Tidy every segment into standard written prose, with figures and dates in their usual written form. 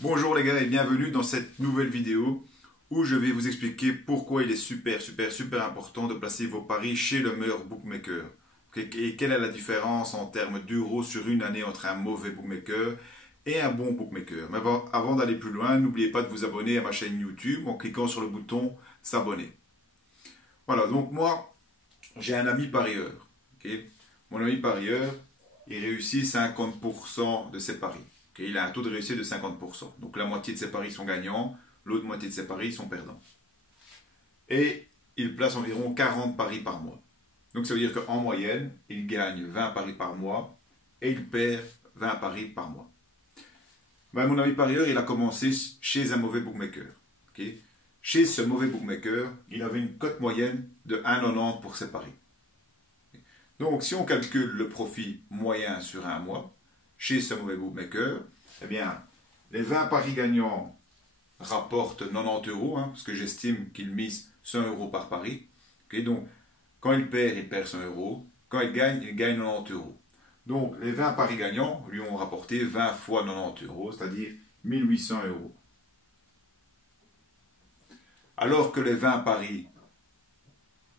Bonjour les gars et bienvenue dans cette nouvelle vidéo où je vais vous expliquer pourquoi il est super important de placer vos paris chez le meilleur bookmaker. Et quelle est la différence en termes d'euros sur une année entre un mauvais bookmaker et un bon bookmaker. Mais avant d'aller plus loin, n'oubliez pas de vous abonner à ma chaîne YouTube en cliquant sur le bouton s'abonner. Voilà, donc moi, j'ai un ami parieur. Ok. Mon ami parieur, il réussit 50% de ses paris. Ok. Il a un taux de réussite de 50%. Donc la moitié de ses paris sont gagnants, l'autre moitié de ses paris sont perdants. Et il place environ 40 paris par mois. Donc ça veut dire qu'en moyenne, il gagne 20 paris par mois et il perd 20 paris par mois. Ben, mon ami parieur, il a commencé chez un mauvais bookmaker. Ok. Chez ce mauvais bookmaker, il avait une cote moyenne de 1,90 pour ses paris. Donc, si on calcule le profit moyen sur un mois, chez ce mauvais bookmaker, eh bien, les 20 paris gagnants rapportent 90 euros, parce que j'estime qu'il mise 100 euros par pari. Okay, donc, quand il perd 100 euros. Quand il gagne 90 euros. Donc, les 20 paris gagnants lui ont rapporté 20 fois 90 euros, c'est-à-dire 1800 euros. Alors que les 20 paris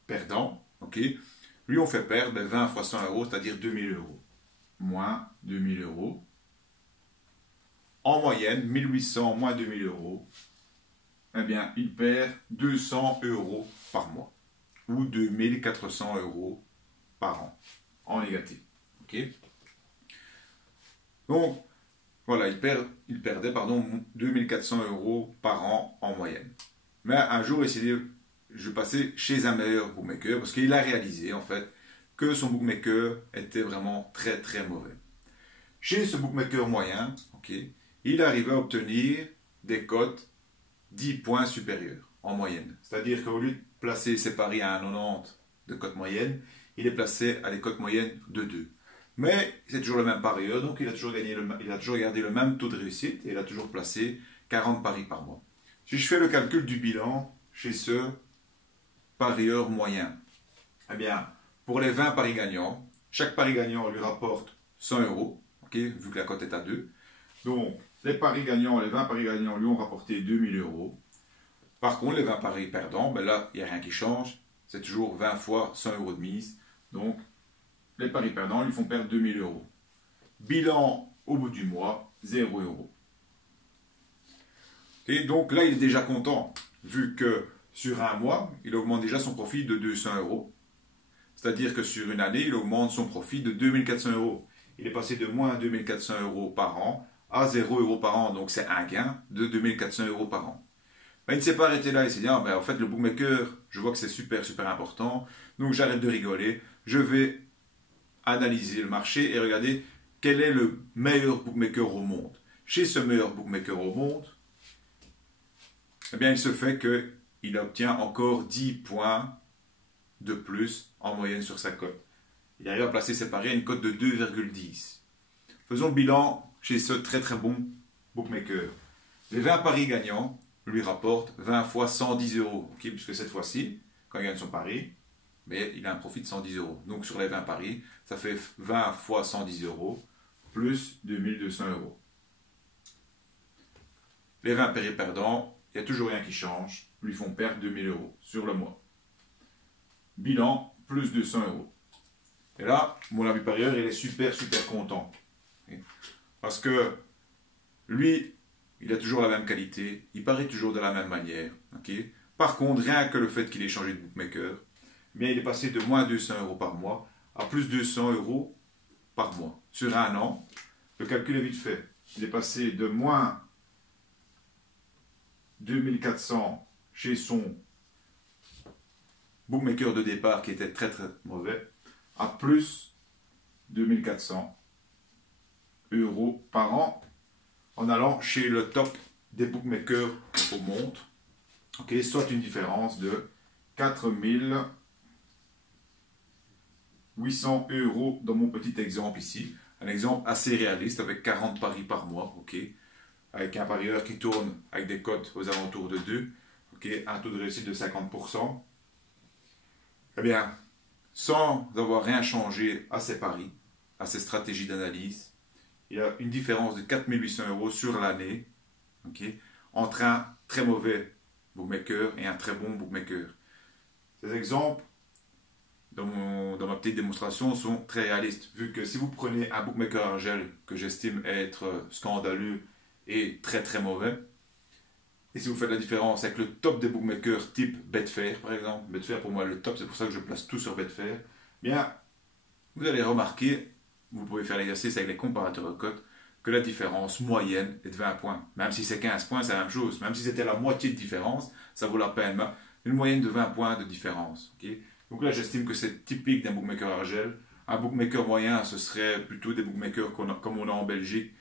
perdants, lui ont fait perdre 20 fois 100 euros, c'est-à-dire 2000 euros. Moins 2000 euros. En moyenne, 1800 moins 2000 euros, eh bien, il perd 200 euros par mois. Ou 2400 euros par an, en négatif. Donc, voilà, il perdait 2400 euros par an en moyenne. Mais un jour, il s'est dit, je passais chez un meilleur bookmaker parce qu'il a réalisé en fait que son bookmaker était vraiment très mauvais. Chez ce bookmaker moyen, il arrivait à obtenir des cotes 10 points supérieures en moyenne. C'est-à-dire qu'au lieu de placer ses paris à 1,90 de cote moyenne, il est placé à des cotes moyennes de 2. Mais c'est toujours le même parieur, donc il a toujours gardé le même taux de réussite et il a toujours placé 40 paris par mois. Si je fais le calcul du bilan chez ce parieur moyen, eh bien, pour les 20 paris gagnants, chaque pari gagnant lui rapporte 100 euros, vu que la cote est à 2. Donc, les 20 paris gagnants lui ont rapporté 2000 euros. Par contre, les 20 paris perdants, ben là, il n'y a rien qui change. C'est toujours 20 fois 100 euros de mise. Donc, les paris perdants lui font perdre 2000 euros. Bilan au bout du mois, 0 euros. Et donc là, il est déjà content, vu que sur un mois, il augmente déjà son profit de 200 euros. C'est-à-dire que sur une année, il augmente son profit de 2400 euros. Il est passé de moins 2400 euros par an à 0 euros par an. Donc c'est un gain de 2400 euros par an. Mais il ne s'est pas arrêté là. Il s'est dit, en fait, le bookmaker, je vois que c'est super important. Donc j'arrête de rigoler. Je vais analyser le marché et regarder quel est le meilleur bookmaker au monde. Chez ce meilleur bookmaker au monde, eh bien, il se fait qu'il obtient encore 10 points de plus en moyenne sur sa cote. Il arrive à placer ses paris à une cote de 2,10. Faisons le bilan chez ce très bon bookmaker. Les 20 paris gagnants lui rapportent 20 fois 110 euros. Puisque cette fois-ci, quand il gagne son pari, mais il a un profit de 110 euros. Donc sur les 20 paris, ça fait 20 fois 110 euros plus 2200 euros. Les 20 paris perdants, il n'y a toujours rien qui change, lui font perdre 2000 euros sur le mois. Bilan, plus 200 euros. Et là, mon ami parieur, il est super content. Parce que lui, il a toujours la même qualité, il parie toujours de la même manière. Par contre, rien que le fait qu'il ait changé de bookmaker, bien, il est passé de moins 200 euros par mois à plus 200 euros par mois. Sur un an, le calcul est vite fait. Il est passé de moins 2400 chez son bookmaker de départ qui était très mauvais à plus 2400 euros par an en allant chez le top des bookmakers au monde. Soit une différence de 4800 euros dans mon petit exemple ici. Un exemple assez réaliste avec 40 paris par mois. Avec un parieur qui tourne avec des cotes aux alentours de 2, un taux de réussite de 50%, eh bien, sans avoir rien changé à ses paris, à ses stratégies d'analyse, il y a une différence de 4800 euros sur l'année okay, entre un très mauvais bookmaker et un très bon bookmaker. Ces exemples, dans ma petite démonstration, sont très réalistes, vu que si vous prenez un bookmaker Argel que j'estime être scandaleux et très très mauvais, et si vous faites la différence avec le top des bookmakers type Betfair par exemple, Betfair pour moi le top, c'est pour ça que je place tout sur Betfair, bien vous allez remarquer, vous pouvez faire l'exercice avec les comparateurs de cotes, que la différence moyenne est de 20 points. Même si c'est 15 points, c'est la même chose. Même si c'était la moitié de différence, ça vaut la peine. Mais une moyenne de 20 points de différence. Okay, donc là, j'estime que c'est typique d'un bookmaker Argel. Un bookmaker moyen, ce serait plutôt des bookmakers comme on a en Belgique,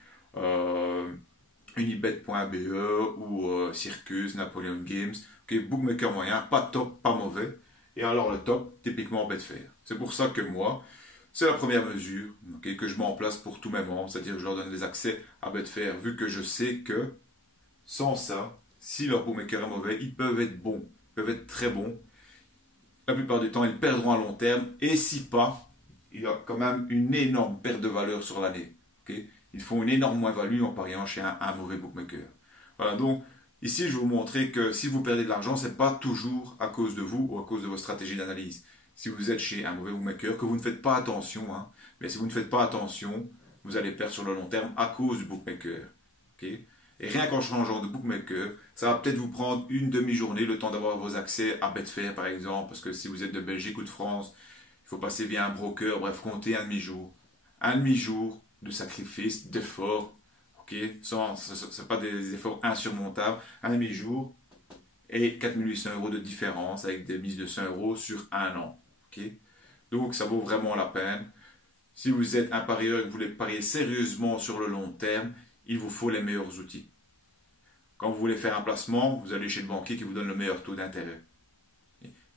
Unibet.be ou Circus, Napoleon Games. Okay, bookmaker moyen, pas top, pas mauvais. Et alors le top, typiquement Betfair. C'est pour ça que moi, c'est la première mesure okay, que je mets en place pour tous mes membres, c'est-à-dire que je leur donne des accès à Betfair, vu que je sais que sans ça, si leur bookmaker est mauvais, ils peuvent être bons, ils peuvent être très bons. La plupart du temps, ils perdront à long terme, et si pas, il y a quand même une énorme perte de valeur sur l'année. Okay, ils font une énorme moins-value en pariant chez un mauvais bookmaker. Voilà, donc ici, je vais vous montrer que si vous perdez de l'argent, ce n'est pas toujours à cause de vous ou à cause de vos stratégies d'analyse. Si vous êtes chez un mauvais bookmaker, que vous ne faites pas attention, hein, mais si vous ne faites pas attention, vous allez perdre sur le long terme à cause du bookmaker. Okay, et rien qu'en changeant de bookmaker, ça va peut-être vous prendre une demi-journée, le temps d'avoir vos accès à Betfair par exemple, parce que si vous êtes de Belgique ou de France, il faut passer via un broker, bref, comptez un demi-jour. Un demi-jour de sacrifice, d'effort, okay, ce n'est pas des efforts insurmontables, un demi-jour et 4800 € de différence avec des mises de 100 € sur un an. Okay, donc ça vaut vraiment la peine. Si vous êtes un parieur et que vous voulez parier sérieusement sur le long terme, il vous faut les meilleurs outils. Quand vous voulez faire un placement, vous allez chez le banquier qui vous donne le meilleur taux d'intérêt.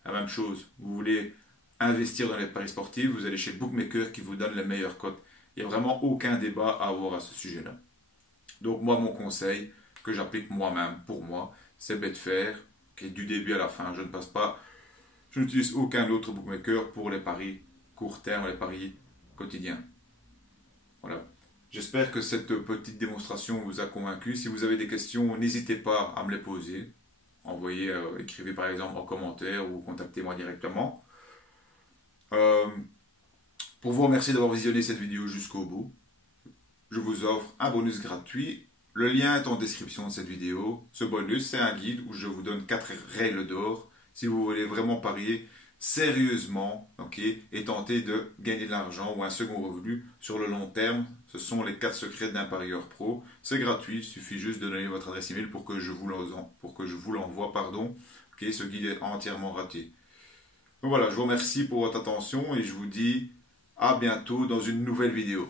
La même chose, vous voulez investir dans les paris sportifs, vous allez chez le bookmaker qui vous donne les meilleures cotes. Il n'y a vraiment aucun débat à avoir à ce sujet-là. Donc moi, mon conseil que j'applique moi-même, pour moi, c'est Betfair, qui est du début à la fin. Je ne passe pas, je n'utilise aucun autre bookmaker pour les paris court terme, les paris quotidiens. Voilà. J'espère que cette petite démonstration vous a convaincu. Si vous avez des questions, n'hésitez pas à me les poser. Envoyez, écrivez par exemple en commentaire ou contactez-moi directement. Pour vous remercier d'avoir visionné cette vidéo jusqu'au bout, je vous offre un bonus gratuit. Le lien est en description de cette vidéo. Ce bonus, c'est un guide où je vous donne 4 règles d'or si vous voulez vraiment parier sérieusement, okay, et tenter de gagner de l'argent ou un second revenu sur le long terme. Ce sont les 4 secrets d'un parieur pro. C'est gratuit, il suffit juste de donner votre adresse email pour que je vous l'envoie. Okay, ce guide est entièrement gratuit. Donc voilà, je vous remercie pour votre attention et je vous dis à bientôt dans une nouvelle vidéo.